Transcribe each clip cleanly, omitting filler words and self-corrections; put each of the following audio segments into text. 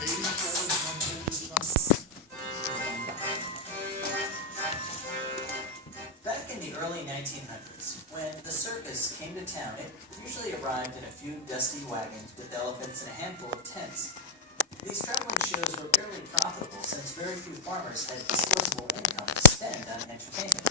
Back in the early 1900s, when the circus came to town, it usually arrived in a few dusty wagons with elephants and a handful of tents. These traveling shows were barely profitable since very few farmers had disposable income to spend on entertainment.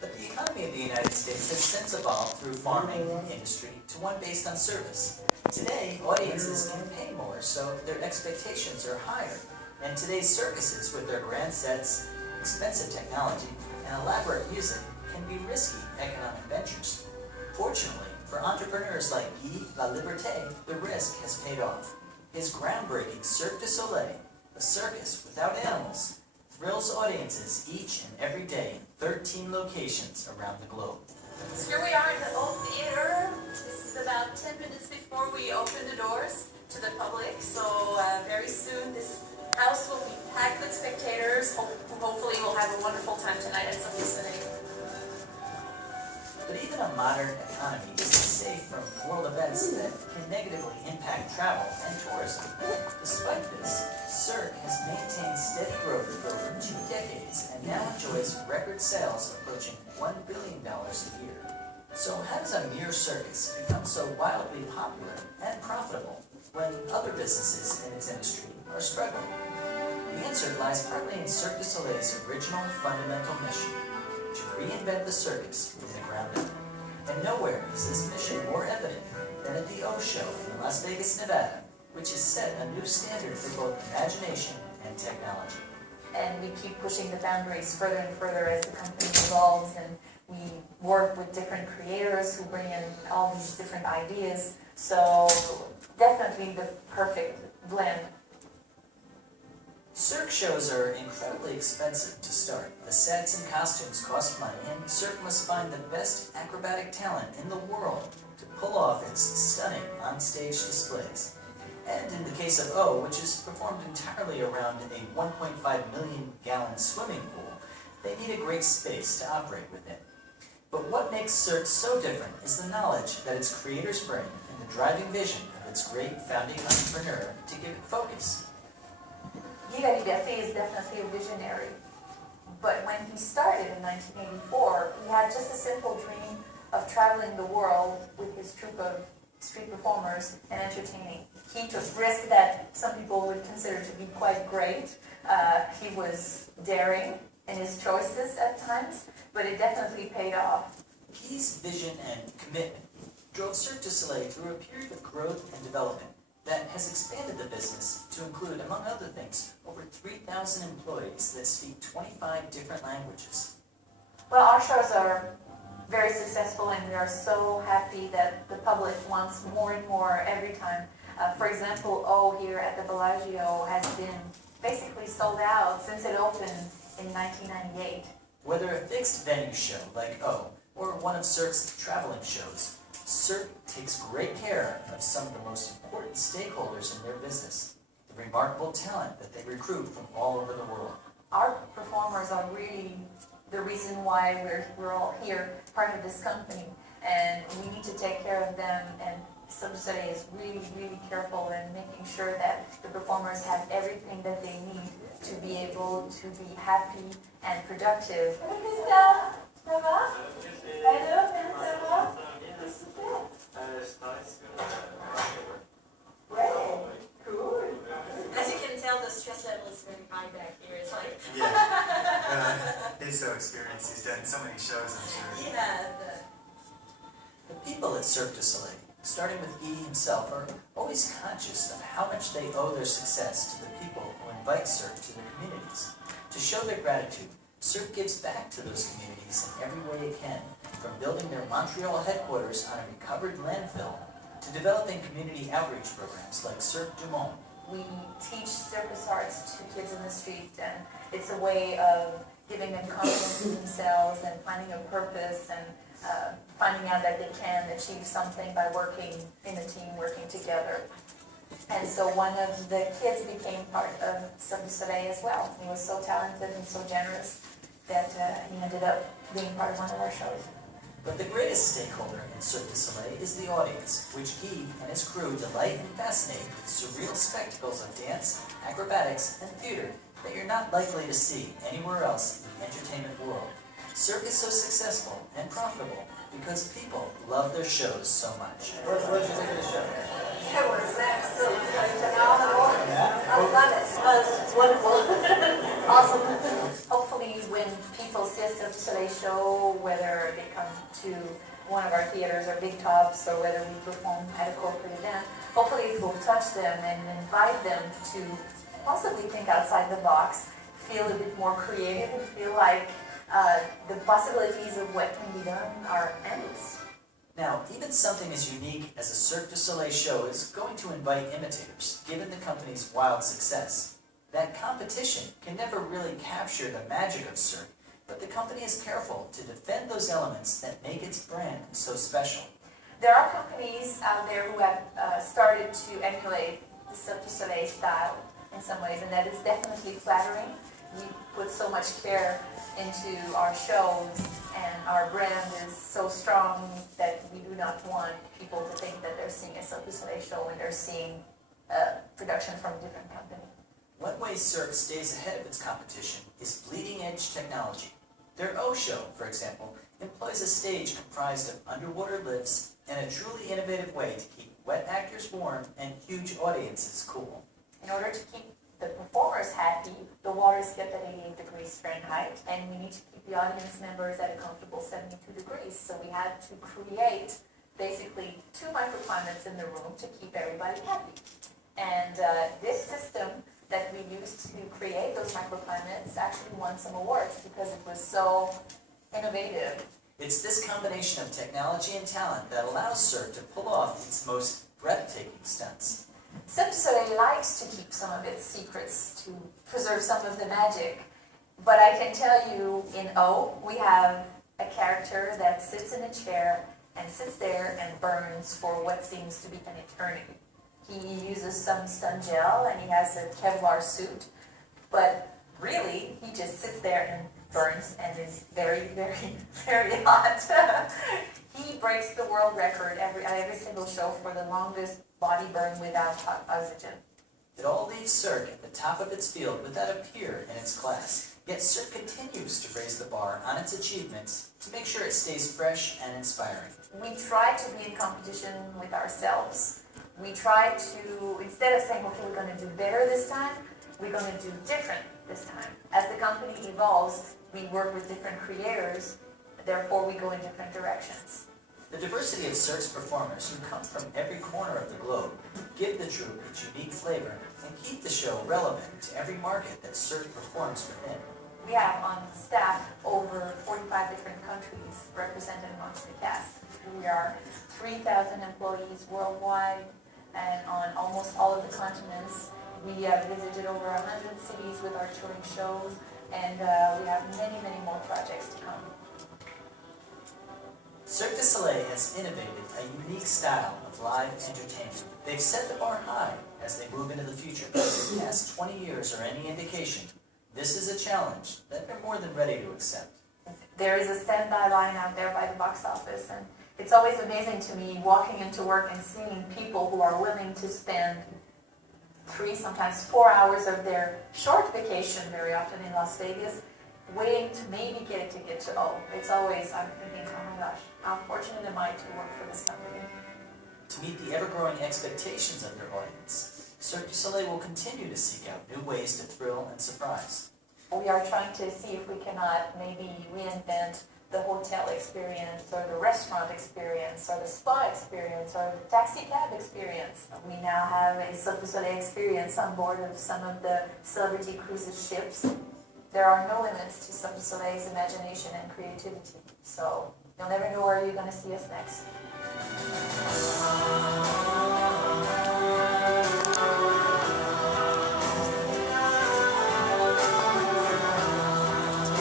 But the economy of the United States has since evolved through farming industry to one based on service. Today, audiences can pay more, so their expectations are higher. And today's circuses, with their grand sets, expensive technology, and elaborate music, can be risky economic ventures. Fortunately, for entrepreneurs like Guy La Liberté, the risk has paid off. His groundbreaking Cirque du Soleil, a circus without animals, thrills audiences each and every day in 13 locations around the globe. So here we are at the Old Theater. This is about 10 minutes before we open the doors to the public. So very soon this house will be packed with spectators. Hopefully we'll have a wonderful time tonight at Cirque du Soleil. But even a modern economy isn't safe from world events that can negatively impact travel and tourism. Despite this, Cirque has maintained steady growth for over 2 decades and now enjoys record sales approaching $1 billion a year. So how does a mere circus become so wildly popular and profitable when other businesses in its industry are struggling? The answer lies partly in Cirque du Soleil's original fundamental mission: to reinvent the circus from the ground up. And nowhere is this mission more evident than at the O Show in Las Vegas, Nevada, which has set a new standard for both imagination and technology. And we keep pushing the boundaries further and further as the company evolves, and we work with different creators who bring in all these different ideas. So definitely the perfect blend. Cirque shows are incredibly expensive to start. The sets and costumes cost money, and Cirque must find the best acrobatic talent in the world to pull off its stunning on-stage displays. And in the case of O, which is performed entirely around a 1.5 million gallon swimming pool, they need a great space to operate within. But what makes Cirque so different is the knowledge that its creators bring and the driving vision of its great founding entrepreneur to give it focus. Guy La Liberté is definitely a visionary. But when he started in 1984, he had just a simple dream of traveling the world with his troupe of street performers and entertaining. He took risks that some people would consider to be quite great. He was daring in his choices at times, but it definitely paid off. Guy's vision and commitment drove Cirque du Soleil through a period of growth and development that has expanded the business to include, among other things, over 3,000 employees that speak 25 different languages. Well, our shows are very successful, and we are so happy that the public wants more and more every time. For example, O here at the Bellagio has been basically sold out since it opened in 1998. Whether a fixed venue show like O or one of Cirque's traveling shows, Cirque takes great care of some of the most important stakeholders in their business, the remarkable talent that they recruit from all over the world. Our performers are really the reason why we're all here, part of this company, and we need to take care of them, and Cirque du Soleil is really, really careful in making sure that the performers have everything that they need to be able to be happy and productive. Cool. As you can tell, the stress level is very high back here. It's like... He's so experienced. He's done so many shows, I'm sure. Yeah. The people at Cirque du Soleil, starting with Guy himself, are always conscious of how much they owe their success to the people who invite Cirque to their communities. To show their gratitude, Cirque gives back to those communities in every way it can, from building their Montreal headquarters on a recovered landfill to developing community outreach programs like Cirque du Monde. We teach circus arts to kids in the street, and it's a way of giving them confidence in themselves and finding a purpose and finding out that they can achieve something by working in a team, working together. And so one of the kids became part of Cirque du Soleil as well. He was so talented and so generous that he ended up being part of one of our shows. But the greatest stakeholder in Cirque du Soleil is the audience, which Guy and his crew delight and fascinate with surreal spectacles of dance, acrobatics, and theater that you're not likely to see anywhere else in the entertainment world. Cirque is so successful and profitable because people love their shows so much. What did you think of the show? It was absolutely phenomenal. I love it. It's wonderful. Awesome. Hopefully when people see a Cirque du Soleil show, whether they come to one of our theaters or Big Tops, or whether we perform at a corporate event, hopefully it will touch them and invite them to possibly think outside the box, feel a bit more creative, and feel like the possibilities of what can be done are endless. Now, even something as unique as a Cirque du Soleil show is going to invite imitators, given the company's wild success. That competition can never really capture the magic of Cirque, but the company is careful to defend those elements that make its brand so special. There are companies out there who have started to emulate the Cirque du Soleil style in some ways, and that is definitely flattering. We put so much care into our shows, and our brand is so strong that we do not want people to think that they're seeing a Cirque du Soleil show when they're seeing a production from a different company. One way Cirque stays ahead of its competition is bleeding-edge technology. Their O show, for example, employs a stage comprised of underwater lifts and a truly innovative way to keep wet actors warm and huge audiences cool. In order to keep the performers happy, the water is kept at 88 degrees Fahrenheit, and we need to keep the audience members at a comfortable 72 degrees. So we had to create basically 2 microclimates in the room to keep everybody happy. And this system that we used to create those microclimates actually won some awards because it was so innovative. It's this combination of technology and talent that allows Cirque to pull off its most breathtaking stunts. Cirque du Soleil likes to keep some of its secrets to preserve some of the magic. But I can tell you, in O, we have a character that sits in a chair and sits there and burns for what seems to be an eternity. He uses some stun gel and he has a Kevlar suit, but really he just sits there and burns and is very, very, very hot. He breaks the world record at every single show for the longest body burn without oxygen. It all leaves Cirque at the top of its field without a peer in its class. Yet Cirque continues to raise the bar on its achievements to make sure it stays fresh and inspiring. We try to be in competition with ourselves. We try to, instead of saying, okay, we're going to do better this time, we're going to do different this time. As the company evolves, we work with different creators, therefore we go in different directions. The diversity of Cirque's performers who come from every corner of the globe give the troupe its unique flavor and keep the show relevant to every market that Cirque performs within. We have on staff over 45 different countries represented amongst the cast. We are 3,000 employees worldwide and on almost all of the continents. We have visited over 100 cities with our touring shows, and we have many, many more projects to come. Cirque du Soleil has innovated a unique style of live entertainment. They've set the bar high as they move into the future. If the past 20 years are any indication, this is a challenge that they're more than ready to accept. There is a standby line out there by the box office, and it's always amazing to me walking into work and seeing people who are willing to spend 3, sometimes 4 hours of their short vacation, very often in Las Vegas, waiting to maybe get a ticket to O. It's always, I'm thinking, oh my gosh, how fortunate am I to work for this company? To meet the ever-growing expectations of their audience, Cirque du Soleil will continue to seek out new ways to thrill and surprise. We are trying to see if we cannot maybe reinvent the hotel experience or the restaurant experience or the spa experience or the taxi cab experience. We now have a Cirque du Soleil experience on board of some of the celebrity cruises ships. There are no limits to Cirque du Soleil's imagination and creativity. So you'll never know where you're going to see us next.